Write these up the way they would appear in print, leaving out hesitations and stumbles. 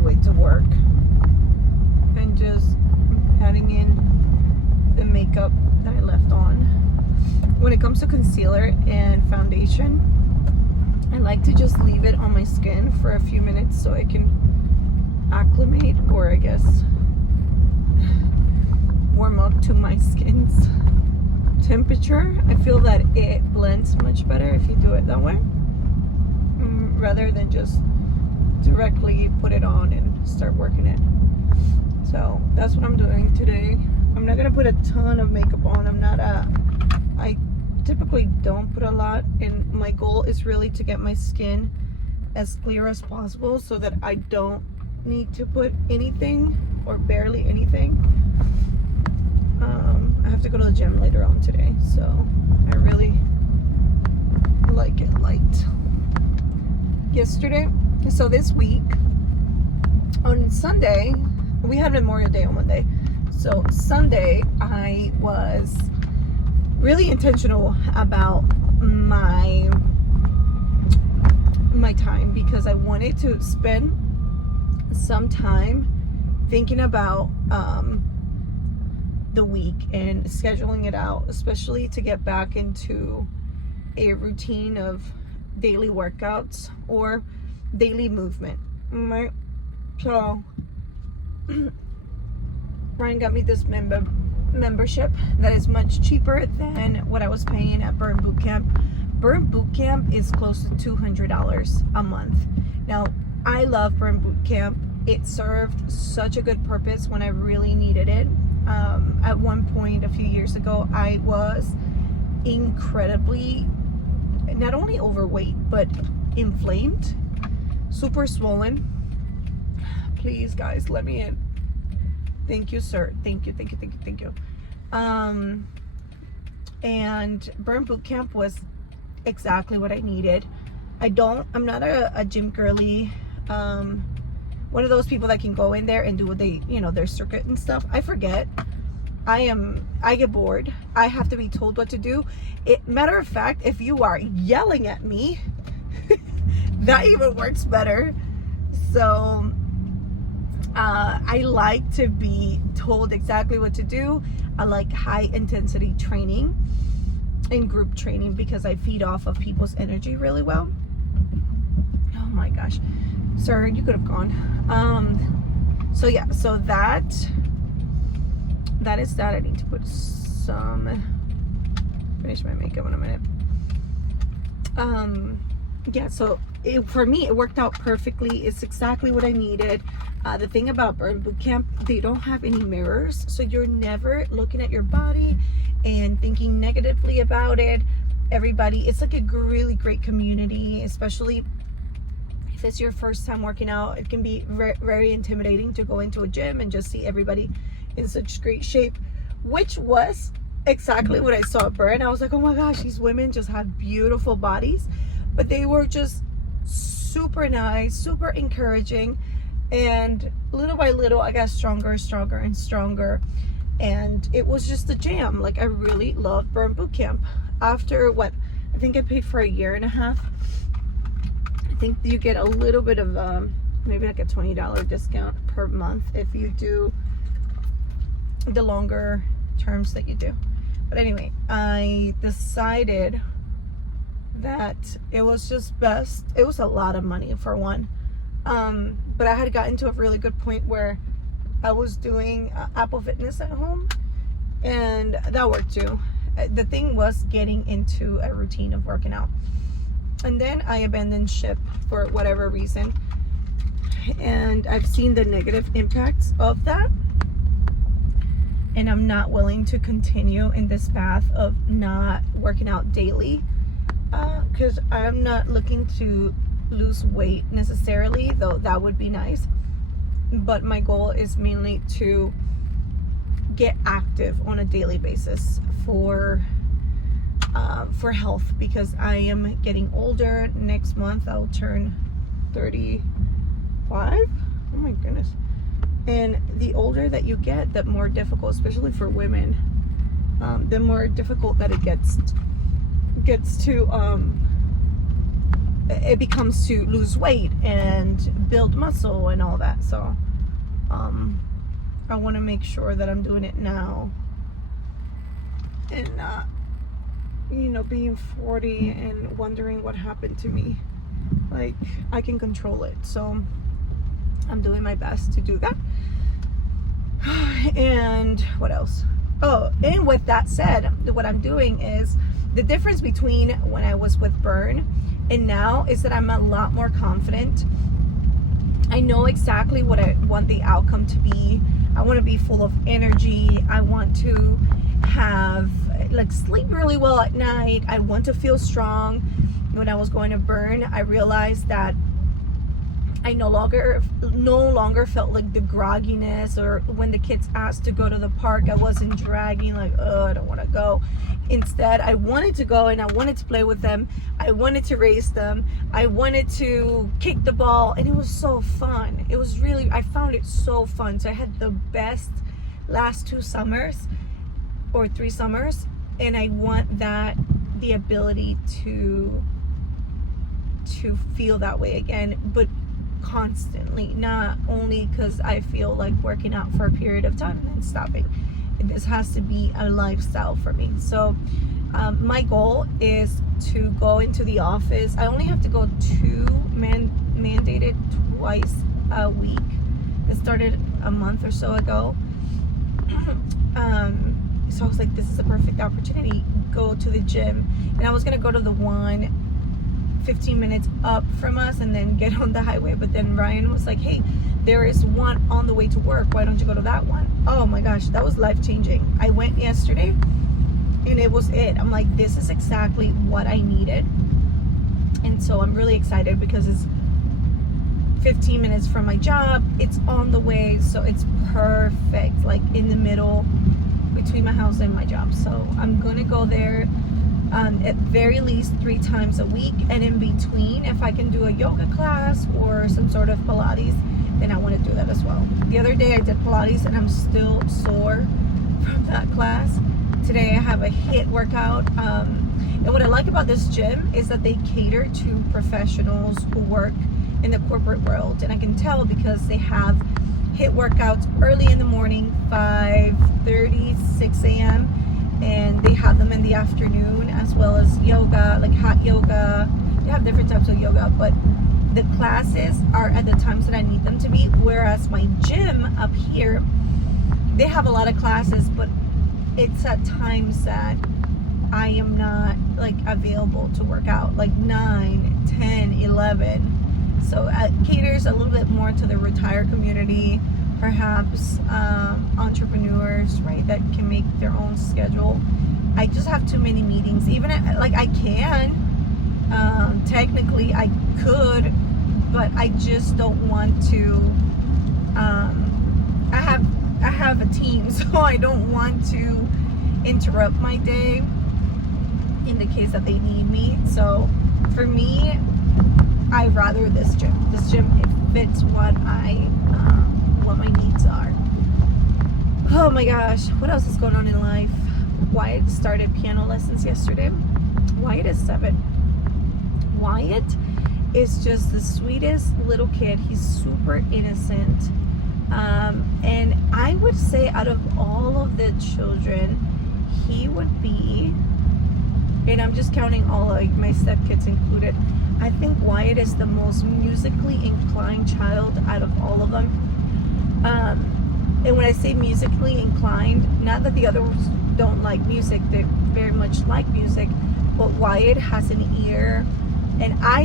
way to work and just adding in the makeup that I left on. When it comes to concealer and foundation, I like to just leave it on my skin for a few minutes so it can acclimate, or I guess warm up to my skin's temperature. I feel that it blends much better if you do it that way, rather than just directly put it on and start working it. So that's what I'm doing today. I'm not gonna put a ton of makeup on. I typically don't put a lot, and my goal is really to get my skin as clear as possible so that I don't need to put anything or barely anything. I have to go to the gym later on today, so I really like it light. Yesterday, so this week on Sunday, we had Memorial Day on Monday. So Sunday, I was really intentional about my time, because I wanted to spend some time thinking about the week and scheduling it out, especially to get back into a routine of daily workouts or daily movement. Right? So Ryan got me this membership that is much cheaper than what I was paying at Burn Boot Camp. Burn Boot Camp is close to $200 a month. Now, I love Burn Boot Camp. It served such a good purpose when I really needed it. At one point a few years ago, I was incredibly not only overweight but inflamed, super swollen. Please, guys, let me in. Thank you, sir. Thank you. And Burn Boot Camp was exactly what I needed. I'm not a gym girly. One of those people that can go in there and do what they, their circuit and stuff. I forget. I get bored. I have to be told what to do. Matter of fact, if you are yelling at me, that even works better. So I like to be told exactly what to do. I like high intensity training and group training because I feed off of people's energy really well. Oh my gosh, sir, you could have gone. So yeah, so that is that. I need to put finish my makeup in a minute. Yeah, so for me, it worked out perfectly. It's exactly what I needed. The thing about Burn Boot Camp, they don't have any mirrors, so you're never looking at your body and thinking negatively about it. It's like a really great community, especially if it's your first time working out. It can be very, very intimidating to go into a gym and just see everybody in such great shape, which was exactly what I saw at Burn. I was like, oh my gosh, these women just have beautiful bodies, but they were just super nice, super encouraging, and little by little I got stronger and stronger, and it was just a jam. Like, I really loved Burn Boot Camp. After I think I paid for a year and a half. I think you get a little bit of maybe like a $20 discount per month if you do the longer terms that you do. But anyway, I decided that it was just best. It was a lot of money for one, but I had gotten to a really good point where I was doing Apple Fitness at home, and that worked too. The thing was getting into a routine of working out, and then I abandoned ship for whatever reason, and I've seen the negative impacts of that, and I'm not willing to continue in this path of not working out daily, because I'm not looking to lose weight necessarily, though that would be nice, but my goal is mainly to get active on a daily basis for health, because I am getting older. Next month I'll turn 35. Oh my goodness. And the older that you get, the more difficult, especially for women, the more difficult that it gets to it becomes to lose weight and build muscle and all that. So I want to make sure that I'm doing it now and not, being 40 and wondering what happened to me. Like, I can control it. So I'm doing my best to do that. And what else? Oh, and with that said, what I'm doing is, the difference between when I was with Burn and now is that I'm a lot more confident. I know exactly what I want the outcome to be. I want to be full of energy. I want to have, sleep really well at night. I want to feel strong. When I was going to Burn, I realized that I no longer felt like the grogginess, or when the kids asked to go to the park, I wasn't dragging like, oh, I don't want to go. Instead, I wanted to go and I wanted to play with them. I wanted to race them. I wanted to kick the ball, and it was so fun. It was really, I found it so fun. So I had the best last 2 summers or 3 summers, and I want the ability to feel that way again, but constantly, not only because I feel like working out for a period of time and then stopping. This has to be a lifestyle for me. So my goal is to go into the office. I only have to go mandated twice a week. It started a month or so ago. So I was like, this is a perfect opportunity. Go to the gym. And I was gonna go to the one 15 minutes up from us and then get on the highway, but then Ryan was like, hey, there is one on the way to work, why don't you go to that one? Oh my gosh, that was life-changing. I went yesterday and it was it. I'm like, this is exactly what I needed. And so I'm really excited because it's 15 minutes from my job, it's on the way, so it's perfect, like in the middle between my house and my job. So I'm gonna go there at very least 3 times a week, and in between, if I can do a yoga class or some sort of Pilates, then I want to do that as well. The other day I did Pilates and I'm still sore from that class. Today I have a HIIT workout, and what I like about this gym is that they cater to professionals who work in the corporate world, and I can tell because they have HIIT workouts early in the morning, 5:30, 6 a.m., and they have them in the afternoon, as well as yoga, like hot yoga. They have different types of yoga, but the classes are at the times that I need them to be, whereas my gym up here, they have a lot of classes, but it's at times that I am not available to work out, like 9, 10, 11. So it caters a little bit more to the retired community, perhaps entrepreneurs, right, that can make their own schedule. I just have too many meetings. Even I can technically I could, but I just don't want to. I have a team, so I don't want to interrupt my day in the case that they need me. So for me, I rather this gym. This gym, it fits what my needs are. Oh my gosh, what else is going on in life? Wyatt started piano lessons yesterday. Wyatt is 7. Wyatt is just the sweetest little kid. He's super innocent. And I would say out of all of the children, he would be, and I'm just counting all my stepkids included, I think Wyatt is the most musically inclined child out of all of them. And when I say musically inclined, not that the others don't like music, they very much like music, but Wyatt has an ear. And I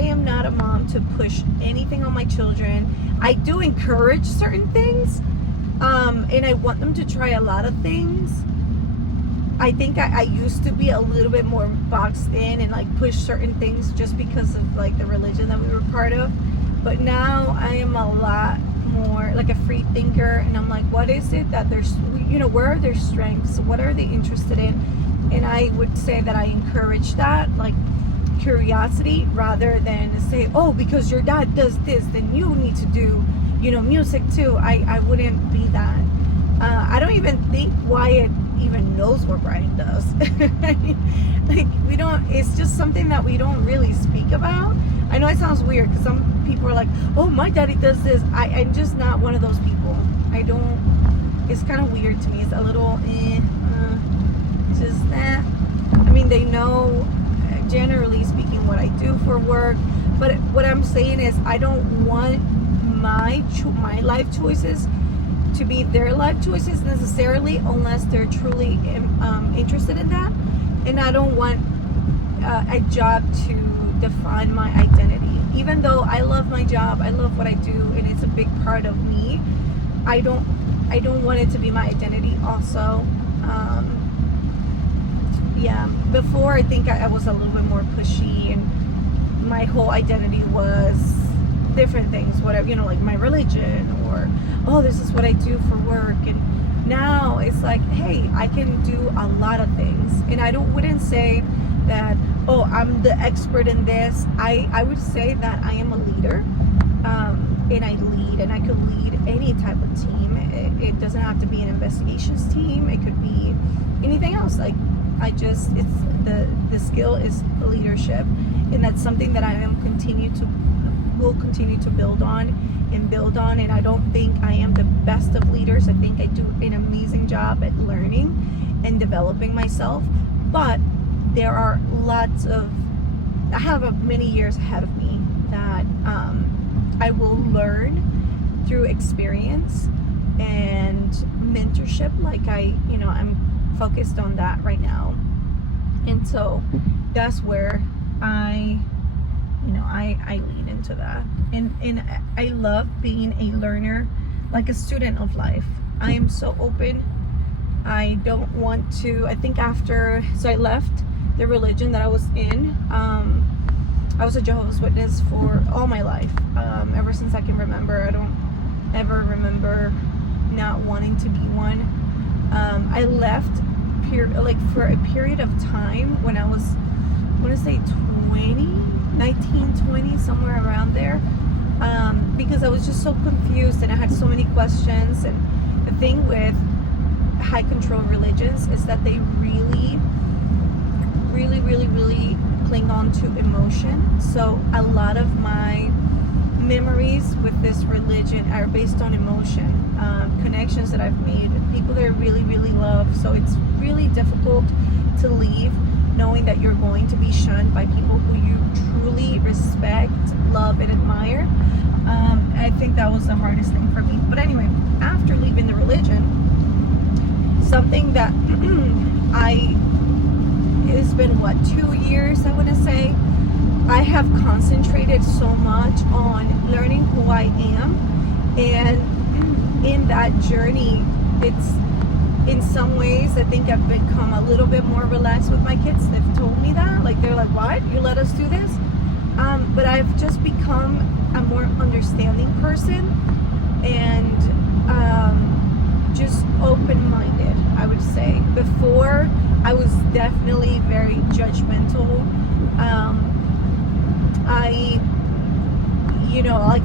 am not a mom to push anything on my children. I do encourage certain things, and I want them to try a lot of things. I think I used to be a little bit more boxed in and push certain things just because of the religion that we were part of. But now I am a lot more a free thinker, and I'm like, what is it that there's, where are their strengths? What are they interested in? And I would say that I encourage that, curiosity, rather than say, oh, because your dad does this, then you need to do, music too. I wouldn't be that. I don't even think Wyatt even knows what Brian does. Like, we don't, it's just something that we don't really speak about. I know it sounds weird because some people are like, oh, my daddy does this. I'm just not one of those people. I don't, it's kind of weird to me. It's a little, just that. I mean, they know, generally speaking, what I do for work. But what I'm saying is, I don't want my life choices to be their life choices necessarily, unless they're truly interested in that. And I don't want a job to define my identity. Even though I love my job, I love what I do, and it's a big part of me, I don't want it to be my identity also. Yeah, before I think I was a little bit more pushy, and my whole identity was different things, whatever, like my religion, or oh, this is what I do for work. And now it's like, hey, I can do a lot of things, and I wouldn't say that, oh, I'm the expert in this. I would say that I am a leader, and I lead, and I could lead any type of team. It doesn't have to be an investigations team. It could be anything else. Like, it's the skill is leadership, and that's something that I will continue to build on. And I don't think I am the best of leaders. I think I do an amazing job at learning and developing myself, but there are I have many years ahead of me that I will learn through experience and mentorship. Like, I'm focused on that right now, and so that's where I lean into that, and I love being a learner, like a student of life. I am so open. I don't want to, I think so I left the religion that I was in. I was a Jehovah's Witness for all my life, ever since I can remember. I don't ever remember not wanting to be one. I left for a period of time when I was, I want to say 19, 20, somewhere around there, because I was just so confused and I had so many questions. And the thing with high control religions is that they really, really, really, really cling on to emotion. So a lot of my memories with this religion are based on emotion, connections that I've made with people that I really, really love. So it's really difficult to leave knowing that you're going to be shunned by people who you truly respect, love, and admire. I think that was the hardest thing for me. But anyway, after leaving the religion, something that it's been 2 years, I want to say, I have concentrated so much on learning who I am, and in that journey, it's, in some ways, I think I've become a little bit more relaxed with my kids. They've told me that, like, they're like, what? You let us do this? But I've just become a more understanding person, and just open-minded, I would say. Before, I was definitely very judgmental.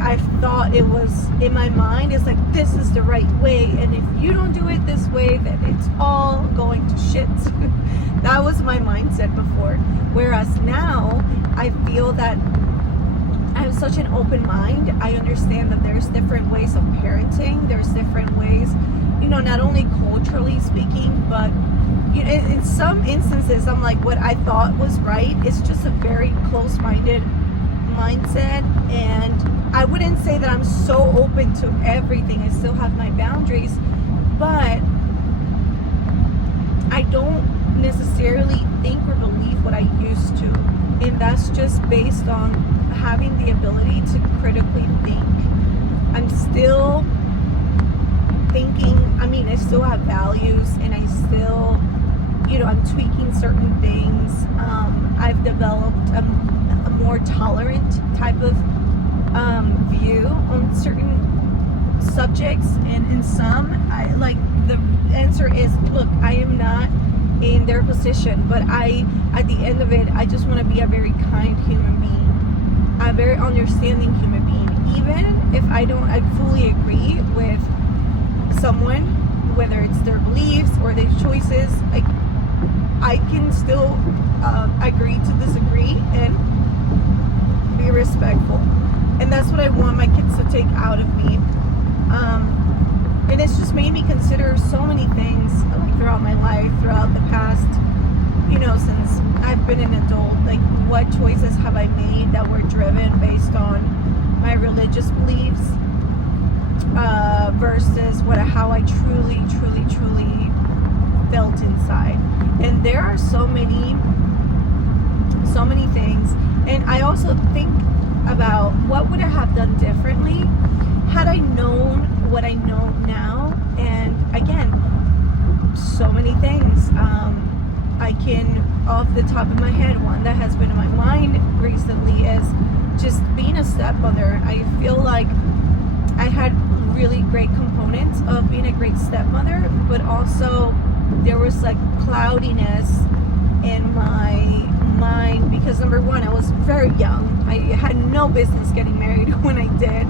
I thought it was, in my mind, it's like, this is the right way, and if you don't do it this way, then it's all going to shit. That was my mindset before. Whereas now, I feel that I have such an open mind. I understand that there's different ways of parenting. There's different ways, not only culturally speaking, but in some instances, I'm like, what I thought was right is just a very close-minded mindset. And I wouldn't say that I'm so open to everything. I still have my boundaries, but I don't necessarily think or believe what I used to. And that's just based on having the ability to critically think. I'm still thinking, I still have values, and I still, I'm tweaking certain things. I've developed a more tolerant type of view on certain subjects, and in some, the answer is, look, I am not in their position, but at the end of it, I just want to be a very kind human being, a very understanding human being. Even if I fully agree with someone, whether it's their beliefs or their choices, I can still agree to disagree and be respectful. And that's what I want my kids to take out of me. And it's just made me consider so many things, like throughout my life, throughout the past, since I've been an adult. Like, what choices have I made that were driven based on my religious beliefs versus how I truly felt inside. And there are so many things. And I also think about what would I have done differently had I known what I know now. And again, so many things. I can, off the top of my head, one that has been in my mind recently is just being a stepmother. I feel like I had really great components of being a great stepmother, but also there was like cloudiness in my mind because, number one, I was very young. I had no business getting married when I did.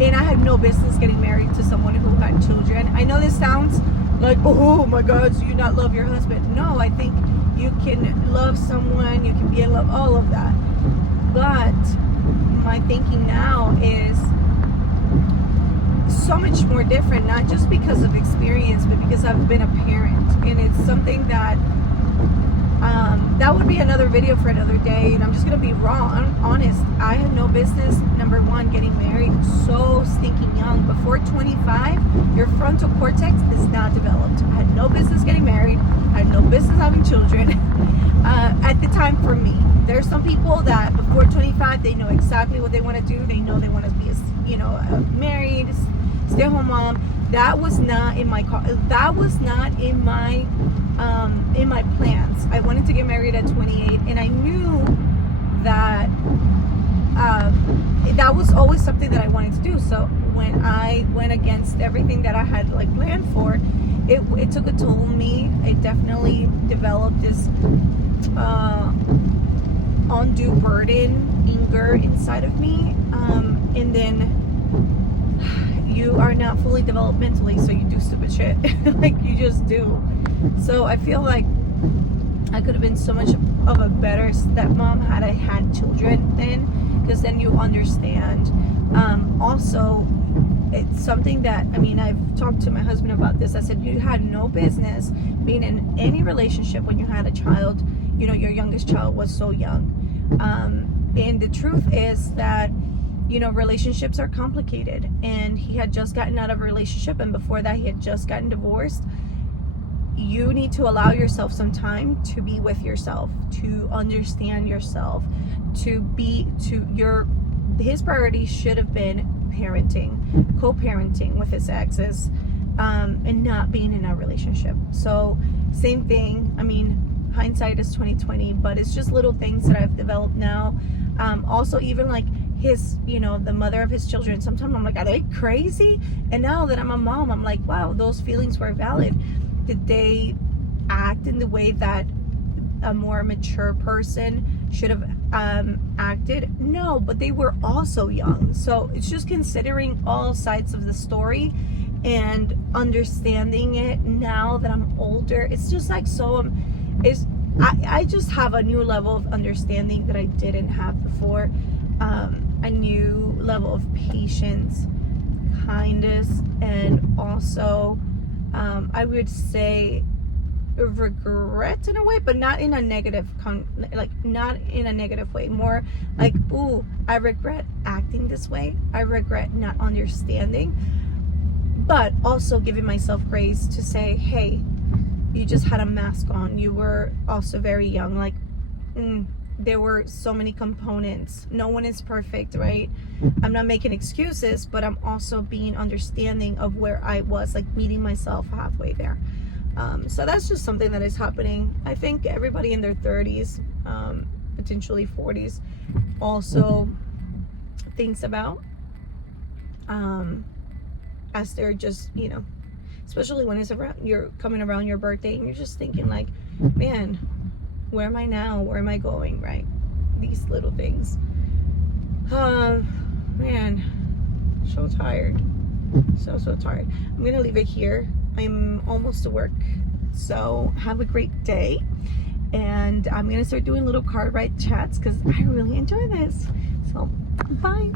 And I had no business getting married to someone who had children. I know this sounds like, oh my God, so you not love your husband. No, I think you can love someone, you can be in love, all of that. But my thinking now is so much more different, not just because of experience, but because I've been a parent. And it's something that that would be another video for another day. And I'm just gonna be honest. I had no business, number one, getting married so stinking young. Before 25, your frontal cortex is not developed. I had no business getting married. I had no business having children at the time. For me, there's some people that before 25, they know exactly what they want to do. They know they want to be married, stay-at-home mom. That was not in my that was not in my plans. I wanted to get married at 28, and I knew that that was always something that I wanted to do. So when I went against everything that I had planned for, it took a toll on me. It definitely developed this undue burden, anger inside of me, and then you are not fully developed mentally, so you do stupid shit. Like, you just do. So I feel like I could have been so much of a better stepmom had I had children then, because then you understand. Also, it's something that, I've talked to my husband about this. I said, you had no business being in any relationship when you had a child. Your youngest child was so young. And the truth is that relationships are complicated, and he had just gotten out of a relationship, and before that he had just gotten divorced. You need to allow yourself some time to be with yourself, to understand yourself, his priority should have been parenting, co-parenting with his exes, and not being in a relationship. So same thing. Hindsight is 2020, but it's just little things that I've developed now. Also, even like his, the mother of his children, sometimes I'm like, are they crazy? And now that I'm a mom, I'm like, wow, those feelings were valid. Did they act in the way that a more mature person should have acted? No, but they were also young. So it's just considering all sides of the story and understanding it now that I'm older. It's just like, I just have a new level of understanding that I didn't have before. A new level of patience, kindness, and also I would say regret in a way, but not in a negative not in a negative way. More like, ooh, I regret acting this way. I regret not understanding, but also giving myself grace to say, hey, you just had a mask on. You were also very young. There were so many components. No one is perfect, right? I'm not making excuses, but I'm also being understanding of where I was, meeting myself halfway there. So that's just something that is happening. I think everybody in their 30s, potentially 40s, also thinks about, as they're just, especially when it's you're coming around your birthday, and you're just thinking man, where am I now? Where am I going? Right? These little things. Man, so tired. so tired. I'm gonna leave it here. I'm almost to work, so have a great day, and I'm gonna start doing little car ride chats because I really enjoy this. So bye.